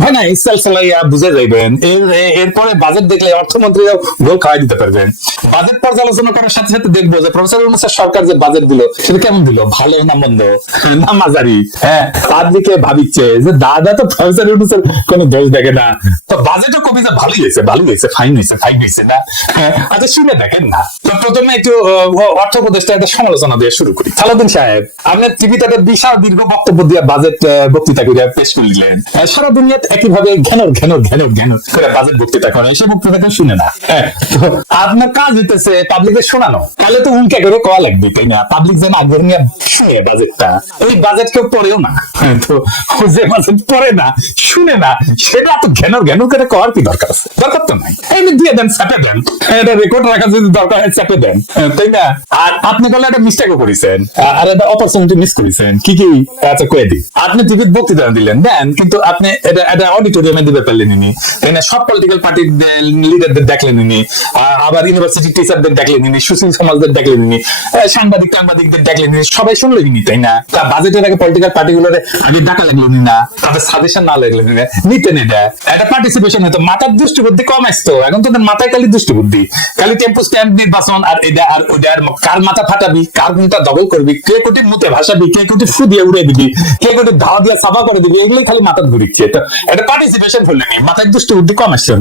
ভাই না ইসলাল সালাইয়া বুঝে যাইবেন। এরপরে বাজেট দেখলে অর্থমন্ত্রীরাও গোল খাওয়াই দিতে পারবেন। বাজেট পর্যালোচনা করার সাথে সাথে দেখবো যে প্রফেসর ইউনূসের সরকার যে বাজেট দিল সেটা কেমন দিল, ভালো না মন্দ না মাঝারি। হ্যাঁ, তার দিকে ভাবিচ্ছে যে দাদা তো প্রফেসর ইউনূসের কোনো দোষ দেখে না, তো বাজেটও কবি যে ভালোই হয়েছে, ভালোই হয়েছে, ফাইন হয়েছে, ফাইন হয়েছে না। আচ্ছা শুনে দেখেন না, তো প্রথমে একটু অর্থ উপদেষ্টা একটা সমালোচনা দিয়ে শুরু করি। সালাউদ্দিন সাহেব, আপনার টিভিতে একটা বিশাল দীর্ঘ বক্তব্য দিয়ে বাজেট বক্তৃতা করে পেশ করলেন। সারা দুনিয়া একইভাবে ঘেনর ঘেনর ঘেনর ঘেনর করে বাজেট বক্তৃতা করে, এসব বক্তৃতা কেউ শুনে না। আপনার কাজ হইতেছে পাবলিকের শোনানো, তাহলে তো উনকে করে কওয়া লাগবে, তাই না? পাবলিক যেন আগ্রহ নিয়ে শুনে বাজেটটা, এই বাজেট কেউ পড়েও না, তো যে বাজেট পড়ে না শুনে না সেটা তো ঘেনর ঘেনর করে কওয়ার কি দরকার আছে? দরকার তো নাই, এমনি দিয়ে দেন, চাপে দেন, এটা রেকর্ড রাখা যদি দরকার হয় চাপে দেন, তাই না? আর আপনি বলে একটা মিস্টেকও করেছেন, আর একটা অপরচুনিটি মিস করেছেন। কি কি? আচ্ছা কয়ে দিই। আপনি টিভির বক্তৃতা দিলেন দেন, কিন্তু আপনি এটা অডিটোরিয়ামে দিতে পারলেন নি, তাই না? সব পলিটিক্যাল পার্টির লিডারদের দেখলেন নি, আবার ইউনিভার্সিটি টিচারদের দেখলেন নি, সুশীল সমাজদের দেখলেন নি, সাংবাদিকদের দেখলেন নি, সবাই শুনলেন নি, তাই না? তা বাজেটের আগে পলিটিক্যাল পার্টিগুলোর আগে ডাকা লাগলো না, তাদের সাজেশন না লাগলো না, নিতেন এটা একটা পার্টিসিপেশন হতো। মাথার দুষ্টু বুদ্ধি কম আসতো, এখন তোদের মাথায় খালি দুষ্টু বুদ্ধি, খালি টেম্পো স্ট্যাম্প নির্বাচন আর এটা আর ওইটা, আর কার মাথা ফাটাবি, কার ঘুমটা ডবল করবি, কে কোটি মুতে ভাসাবি, কে কোটি ফু দিয়ে উড়ে দিবি, কে কোটি ধাওয়া দিয়ে সাফা করে দিবি, এগুলোই খালি মাথার ঘুরিচ্ছে। এটা পার্টিসিপেশন হলে মাথায় দুষ্টু বুদ্ধি কম আসছে।